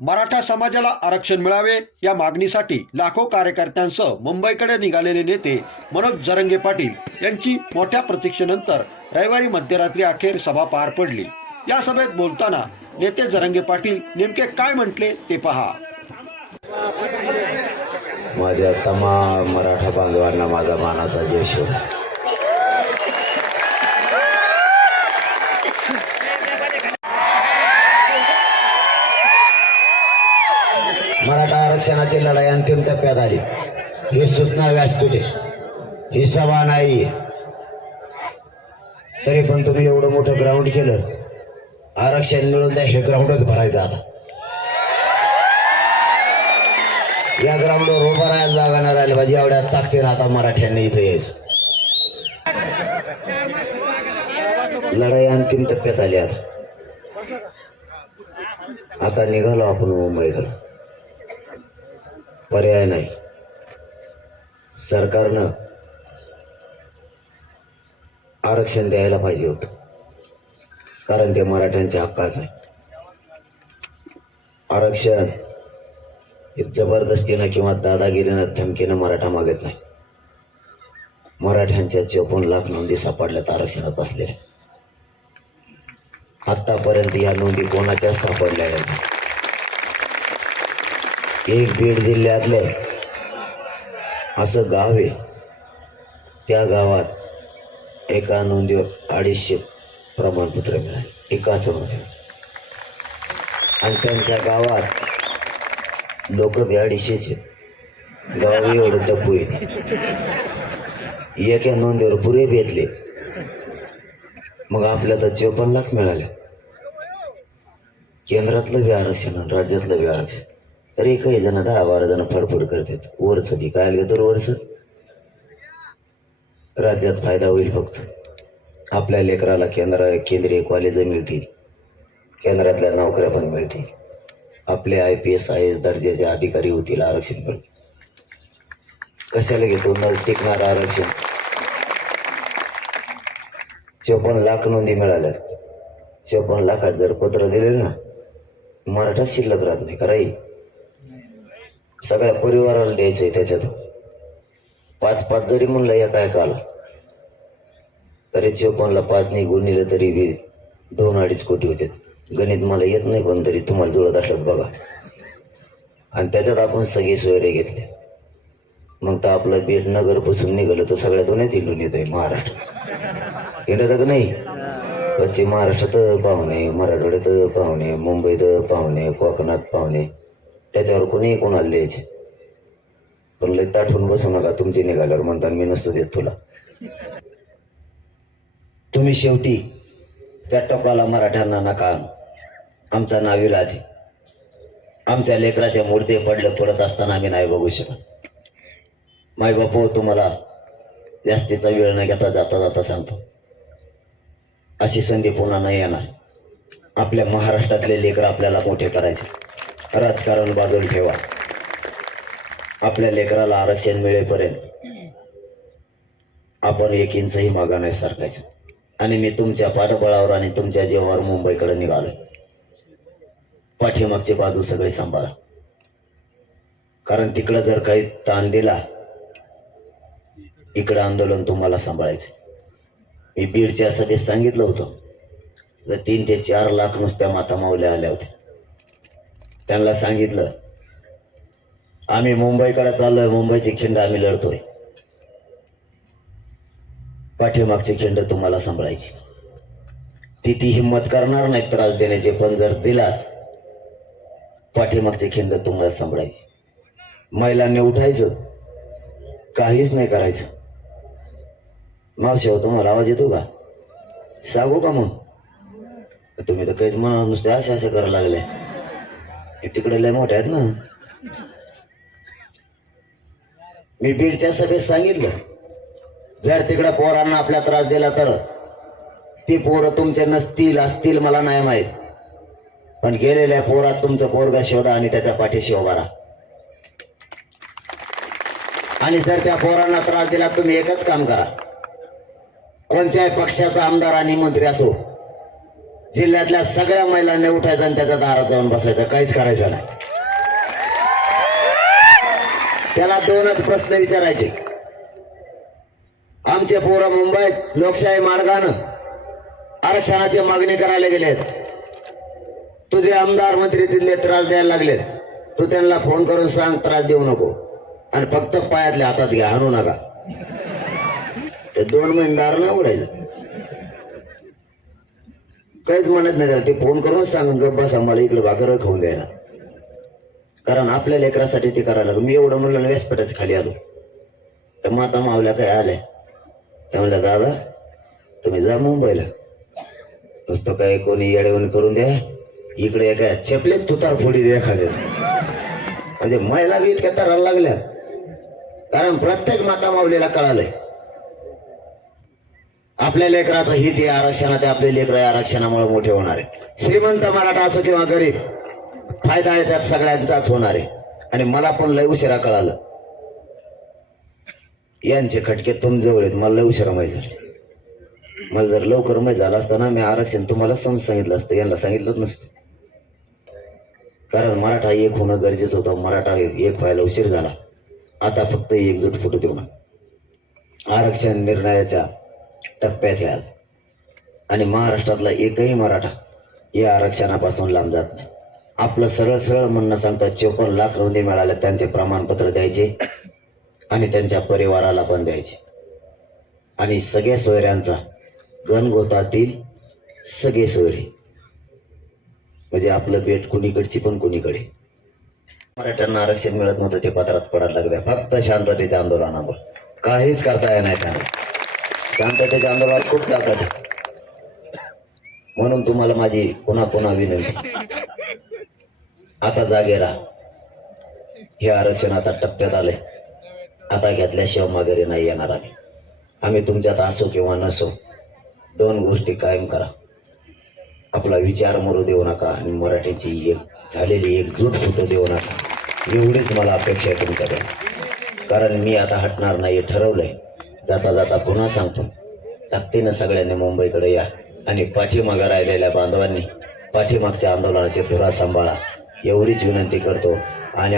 मराठा समाजाला आरक्षण मिळावे या मागणीसाठी लाखो कार्यकर्त्यांसह मुंबईकडे निघालेले नेते मनोज जरंगे पाटील यांची मोठ्या प्रतीक्षेनंतर रविवारी मध्यरात्री अखेर सभा पार पडली. या सभेत बोलताना नेते जरंगे पाटील नेमके काय म्हटले ते पहा. माझ्या तमाम मराठा बांधवांना माझा मानाचा जय शिव आरक्षणाची लढाई अंतिम टप्प्यात आली. ही सूचना व्यासपीठ आहे ही सभा नाही. तरी पण तुम्ही एवढं मोठं ग्राउंड केलं आरक्षण मिळून द्या हे ग्राउंडच भरायचं आता. या ग्राउंडवर उभं राहायला जागा नाही राहिली पाहिजे एवढ्या ताकदीनं आता मराठ्यांनी इथं यायचं. लढाई अंतिम टप्प्यात आली आता. आता निघालो आपण मुंबईकडं. पर्याय नाही. सरकारनं आरक्षण द्यायला पाहिजे होतं. कारण ते मराठ्यांच्या हक्काचं आहे. आरक्षण हे जबरदस्तीनं किंवा दादागिरीनं धमकीनं मराठा मागत नाही. मराठ्यांच्या चोपन्न लाख नोंदी सापडल्यात आरक्षणात असलेल्या आत्तापर्यंत या नोंदी कोणाच्याच सापडल्या नाहीत. एक बीड जिल्ह्यातलं असं गाव आहे. त्या गावात एका नोंदीवर अडीचशे प्रमाणपत्र मिळाले. एकाच नोंदीवर आणि त्यांच्या गावात लोक बी अडीचशेच आहेत. गाव एवढं टप्पू येते एका नोंदीवर पुरे भेटले. मग आपल्या तर चोपन्न लाख मिळाले. केंद्रातलं बी आरक्षण आणि राज्यातलं बी आरक्षण. अरे काही जण दहा बारा जण फडफड करतात. वरच ती काय आलं तर वरच राज्यात फायदा होईल फक्त. आपल्या लेकराला केंद्र केंद्रीय कॉलेज मिळतील. केंद्रातल्या नोकऱ्या पण मिळतील. आपले I P S I S दर्जाचे अधिकारी होतील आरक्षण मिळतील कशाला घेतो? न टिकणार आरक्षण. चोपन्न लाख नोंदी मिळाल्या. चोपन्न लाखात जर पत्र दिले ना मराठा शिल्लक राहत नाही कराई सगळ्या परिवाराला द्यायचंय त्याच्यात. पाच पाच जरी म्हणलं या काय काल? तरी चोपन्नला पाच नाही गुणिलं तरी बी दोन अडीच कोटी होते. गणित मला येत नाही पण तरी तुम्हाला जुळत असलात बघा. आणि त्याच्यात आपण सगळे सोयरे घेतले. मग तर आपलं बेट नगरपासून निघालं तर सगळ्या दोन्हीत हिंडून येतोय महाराष्ट्र. हिंडत का नाही? पश्चिम महाराष्ट्रात पाहुणे मराठवाड्यात पाहुणे मुंबईत पाहुणे कोकणात पाहुणे. त्याच्यावर कोणीही कोणाला द्यायचे. पण लय ताठून बसू नका तुमची निघाल्यावर म्हणताना मी नसतो देत तुला. तुम्ही शेवटी त्या टोकाला मराठ्यांना नका आमचा नाविलाज आहे. आमच्या लेकराच्या मूर्ती पडले पडत असताना आम्ही नाही बघू शकत. माय बापू तुम्हाला जास्तीचा वेळ न घेता जाता जाता सांगतो. अशी संधी पुन्हा नाही येणार. आपल्या महाराष्ट्रातले लेकर आपल्याला मोठे करायचे. राजकारण बाजूला ठेवा. आपल्या लेकराला आरक्षण मिळेपर्यंत आपण एक इंचही मागा नाही सरकायचं. आणि मी तुमच्या पाठबळावर आणि तुमच्या जीवावर मुंबईकडे निघालो पाठीमागची बाजू सगळी सांभाळा. कारण तिकडं जर काही ताण दिला इकडं आंदोलन तुम्हाला सांभाळायचं मी बीडच्या सभेत सांगितलं होतं. तर तीन ते चार लाख नुसत्या माता माऊल्या आल्या होत्या. त्यांना सांगितलं आम्ही मुंबईकडे चाललोय मुंबईची खिंड आम्ही लढतोय. पाठीमागची खिंड तुम्हाला सांभाळायची. ती ती हिंमत करणार नाही त्रास देण्याचे पण जर दिलाच पाठीमागची खिंड तुम्हाला सांभाळायची. महिलांनी उठायचं काहीच नाही करायचं. मावशी हो तुम्हाला आवाज येतो का? सांगू का मग? तुम्ही तर काहीच म्हणा नुसते असे असे करायला लागले. तिकडे लय मोठ्या आहेत ना. मी बीडच्या सभेत सांगितलं जर तिकडे पोरांना आपल्या त्रास दिला तर ती पोरं तुमचे नसतील असतील मला नाही माहीत. पण गेलेल्या पोरात तुमचं पोरगा शोधा आणि त्याच्या पाठीशी उभा राहा. आणि जर त्या पोरांना त्रास दिला तुम्ही एकच काम करा. कोणत्याही पक्षाचा आमदार आणि मंत्री असो जिल्ह्यातल्या सगळ्या महिलांनी उठायचं आणि त्याच्या दारात जाऊन बसायचं. काहीच करायचं नाही. त्याला दोनच प्रश्न विचारायचे. आमचे पोरं मुंबईत लोकशाही मार्गानं आरक्षणाची मागणी करायला गेलेत. तुझे आमदार मंत्री तिथले त्रास द्यायला लागलेत. तू त्यांना फोन करून सांग त्रास देऊ नको. आणि फक्त पायातल्या हातात घ्या आणू नका. ते दोन महिनेदार ना उडायचं. काहीच म्हणत नाही त्याला. ते फोन करूनच सांगून गप्प बसा मला इकडे भाकर खाऊन द्यायला. कारण आपल्या लेकरासाठी ते करायला लागलं. मी एवढं म्हणलं ना व्यासपीठाच्या खाली आलो. तर माता मावल्या काय आल्या? त्या म्हणल्या दादा तुम्ही जा मुंबईला. नुसतं काय कोणी येडेवणी करून द्या. इकडे काय चपलेत तुतार फोडी द्या एखाद्या. म्हणजे महिला बी इतक्या तराला लागल्या. कारण प्रत्येक माता मावलीला कळालंय. आपल्या लेकराचं हित या आरक्षणात आपले लेकर या आरक्षणामुळे मोठे होणार आहे श्रीमंत मराठा असो किंवा गरीब फायदा याच्यात सगळ्यांचाच होणार आहे. आणि मला पण लय उशिरा कळालं. यांचे खटके तुमजवळ आहेत मला लय उशिरा माहीत झाले. मला जर लवकर माहीत झालं असतं ना मी आरक्षण तुम्हाला समज सांगितलं असतं यांना सांगितलंच नसतं. कारण मराठा एक होणं गरजेचं होतं मराठा एक व्हायला उशीर झाला. आता फक्त एकजूट फुटू देऊ आरक्षण निर्णयाच्या टप्प्यात याल. आणि महाराष्ट्रातला एकही मराठा या आरक्षणापासून लांब जात नाही. आपलं सरळ सरळ म्हणणं सांगतात चोपन्न लाख नोंदी मिळाल्या त्यांचे प्रमाणपत्र द्यायचे आणि त्यांच्या परिवाराला पण द्यायचे. आणि सगळ्या सोयऱ्यांचा गणगोतातील सगळे सोयरे. म्हणजे आपलं बेट कुणीकडची पण कुणीकडे. मराठ्यांना आरक्षण मिळत नव्हतं ते पत्रात पडायला लागल्या फक्त शांततेच्या आंदोलनामुळे. काहीच करता येणार नाही. त्यांना शांततेच्या आंदोलनात खूप ताकद म्हणून तुम्हाला माझी पुन्हा पुन्हा विनंती. आता जागे राहा. हे आरक्षण आता टप्प्यात आले आता घेतल्याशिवाय माघारी नाही येणार आम्ही. आम्ही तुमच्यात असो किंवा नसो दोन गोष्टी कायम करा. आपला विचार मरू देऊ नका आणि मराठीची एक झालेली एकजूट फुटू देऊ नका. एवढीच मला अपेक्षा आहे तुमच्याकडे. कारण मी आता हटणार नाही ठरवलंय. जाता जाता पुन्हा सांगतो. ताकदीनं सगळ्यांनी मुंबईकडे या आणि पाठीमागं राहिलेल्या बांधवांनी पाठीमागच्या आंदोलनाची धुरा सांभाळा. एवढीच विनंती करतो आणि